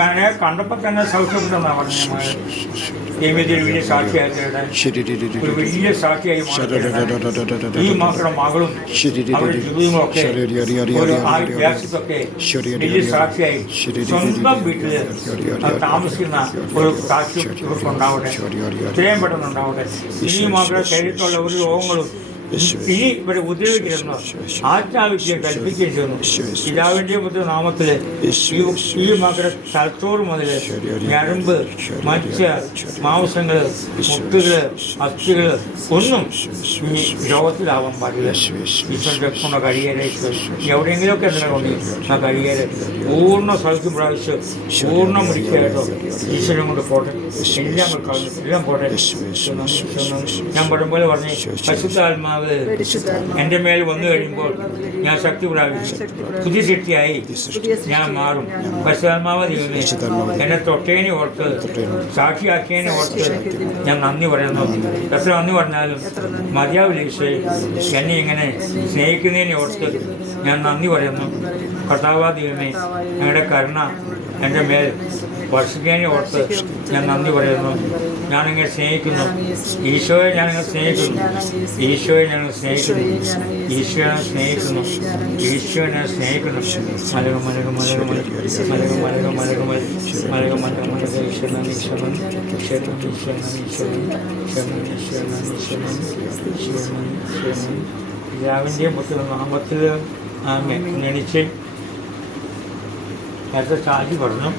ഞാൻ കണ്ടപ്പോൾ തന്നെ സൗഖ്യപ്പെട്ടെന്നാണ് പറഞ്ഞത്. ദൈവത്തിൽ വലിയ സാക്ഷിയായിട്ട് ഒരു വലിയ സാക്ഷിയായി ഈ മക്കളുടെ മകളും അവരുടെ ജീവിതങ്ങളൊക്കെ വലിയ സാക്ഷിയായി സ്വന്തം വീട്ടിൽ താമസിക്കുന്ന ഒരു സാക്ഷി ഇവർക്കുണ്ടാവട്ടെ, ഇത്രയും പെട്ടെന്ന് ഉണ്ടാവട്ടെ. ഈ മക്കളുടെ ശരീരത്തിലുള്ള ഒരു രോഗങ്ങളും ഇനി ഇവിടെ ഉപദ്രവിക്കരുന്നു ആത്മാവിദ്യം കൽപ്പിക്കുകയും ചെയ്യുന്നു. പിതാവിൻ്റെയും പുത്ര നാമത്തിൽ ഈ മക്കളുടെ തലച്ചോറ് മുതൽ ഞരമ്പ്, മജ്ജ, മാംസങ്ങൾ, മുട്ടുകൾ, അസ്ഥികൾ ഒന്നും ഈ രോഗത്തിലാവാൻ പാടില്ല. ഈശ്വരൻ രക്ഷണ കഴിയേലേക്ക് എവിടെയെങ്കിലുമൊക്കെ എന്തെങ്കിലും ആ കഴിയേരെ പൂർണ്ണ സൗഖ്യം പ്രാവശ്യം പൂർണ്ണ മുടിക്കായിട്ടോ ഈശ്വരൻ കൊണ്ട് പോട്ടെ. എല്ലാം കളഞ്ഞു, എല്ലാം പോട്ടെ. ഞാൻ പറയുമ്പോൾ പറഞ്ഞേ, പരിശുദ്ധാത്മാ എൻ്റെ മേൽ വന്നു കഴിയുമ്പോൾ ഞാൻ ശക്തി പ്രാപിച്ചു, പുതിയ ശക്തിയായി ഞാൻ മാറും. പരിശുദ്ധാത്മാവ് ദൈവമേ, എന്നെ തൊട്ടേനെ ഓർത്ത് സാക്ഷിയാക്കിയതിനെ ഓർത്ത് ഞാൻ നന്ദി പറയുന്നു. എത്ര നന്ദി പറഞ്ഞാലും മതിയാവില്ല ഈശോയെ. എന്നെ ഇങ്ങനെ സ്നേഹിക്കുന്നതിനെ ഓർത്ത് ഞാൻ നന്ദി പറയുന്നു. കർത്താവാ ദൈവമേ, ഞങ്ങളുടെ കരുണ എൻ്റെ മേൽ വർഷിക്കാനെ ഓർത്ത് ഞാൻ നന്ദി പറയുന്നു. ഞാനിങ്ങനെ സ്നേഹിക്കുന്നു ഈശോയെ, ഞാനിങ്ങനെ സ്നേഹിക്കുന്നു ഈശോയെ, ഞങ്ങൾ സ്നേഹിക്കുന്നു ഈശോയെ, സ്നേഹിക്കുന്നു ഈശോയെ, ഞാൻ സ്നേഹിക്കുന്നു. മലക മലക മലക മലക മലക മലക മലക മലക മലക മലക ഈശ്വരൻ ഈശ്വരൻ ഈശ്വരൻ ഈശ്വരൻ ഈശ്വരൻ ഈശ്വരൻ ഈശ്വരൻ ഈശ്വരൻ ഈശ്വരൻ പിതാവിൻ്റെയും പുത്രൻ്റെ നാമത്തിൽ ആമേൻ. എണീച്ച് നേരത്തെ സാജി പറഞ്ഞു.